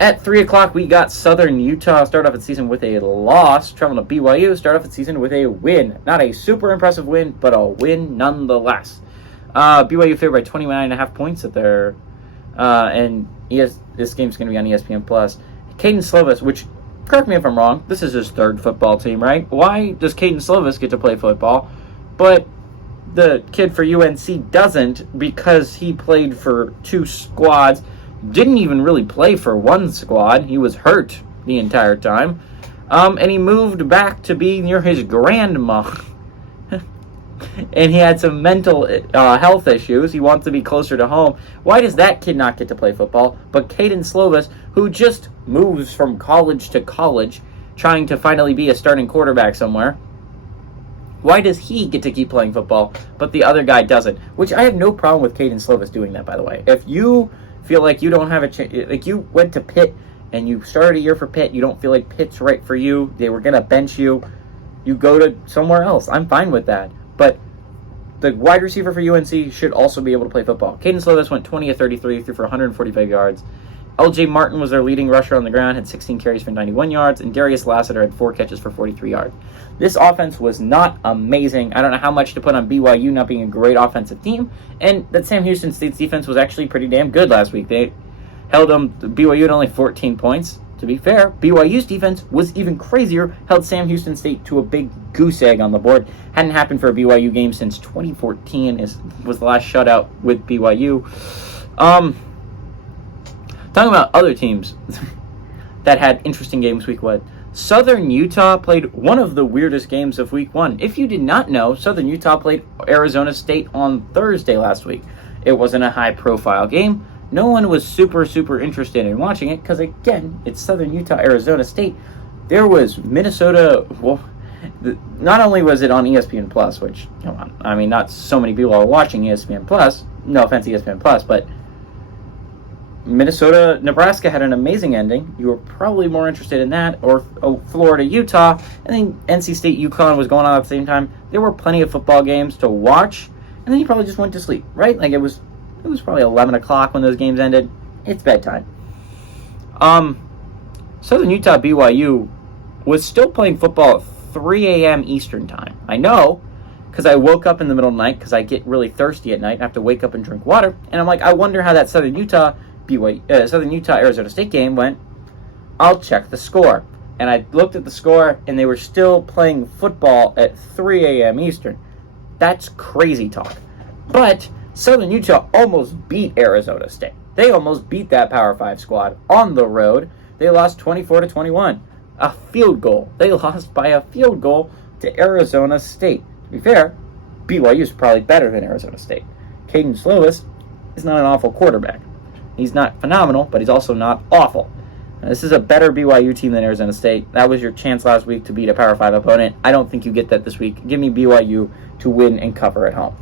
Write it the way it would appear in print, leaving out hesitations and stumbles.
At 3 o'clock, we got Southern Utah start off its season with a loss. Traveling to BYU, start off its season with a win. Not a super impressive win, but a win nonetheless. BYU favored by 29.5 points at their... this game's going to be on ESPN+. Caden Slovis, which, correct me if I'm wrong, this is his third football team, right? Why does Caden Slovis get to play football, but the kid for UNC doesn't, because he played for two squads, didn't even really play for one squad. He was hurt the entire time. And he moved back to be near his grandma. And he had some mental health issues. He wants to be closer to home. Why does that kid not get to play football? But Caden Slovis, who just moves from college to college, trying to finally be a starting quarterback somewhere, why does he get to keep playing football, but the other guy doesn't? Which I have no problem with Caden Slovis doing that, by the way. If you feel like you don't have a chance, like you went to Pitt and you started a year for Pitt, you don't feel like Pitt's right for you, they were going to bench you, you go to somewhere else. I'm fine with that. But the wide receiver for UNC should also be able to play football. Caden Slovis went 20 of 33, threw for 145 yards. LJ Martin was their leading rusher on the ground, had 16 carries for 91 yards, and Darius Lassiter had 4 catches for 43 yards. This offense was not amazing. I don't know how much to put on BYU not being a great offensive team, and that Sam Houston State's defense was actually pretty damn good last week. They held BYU at only 14 points. To be fair, BYU's defense was even crazier, held Sam Houston State to a big goose egg on the board. Hadn't happened for a BYU game since 2014, was the last shutout with BYU. Talking about other teams that had interesting games week 1. Southern Utah played one of the weirdest games of week 1. If you did not know, Southern Utah played Arizona State on Thursday last week. It wasn't a high-profile game. No one was super interested in watching it because, again, it's Southern Utah, Arizona State. There was Minnesota. Well, not only was it on ESPN+, which, come on, I mean, not so many people are watching ESPN+. No offense, ESPN+, but Minnesota, Nebraska had an amazing ending. You were probably more interested in that, or Florida, Utah, and then NC State, UConn was going on at the same time. There were plenty of football games to watch, and then you probably just went to sleep, right? Like it was probably 11 o'clock when those games ended. It's bedtime. Southern Utah BYU was still playing football at 3 a.m. Eastern time. I know, because I woke up in the middle of the night because I get really thirsty at night and have to wake up and drink water. And I'm like, I wonder how that Southern Utah Arizona State game went. I'll check the score. And I looked at the score, and they were still playing football at 3 a.m. Eastern. That's crazy talk. But Southern Utah almost beat Arizona State. They almost beat that Power 5 squad on the road. They lost 24-21. A field goal. They lost by a field goal to Arizona State. To be fair, BYU is probably better than Arizona State. Caden Slovis is not an awful quarterback. He's not phenomenal, but he's also not awful. Now, this is a better BYU team than Arizona State. That was your chance last week to beat a Power 5 opponent. I don't think you get that this week. Give me BYU to win and cover at home.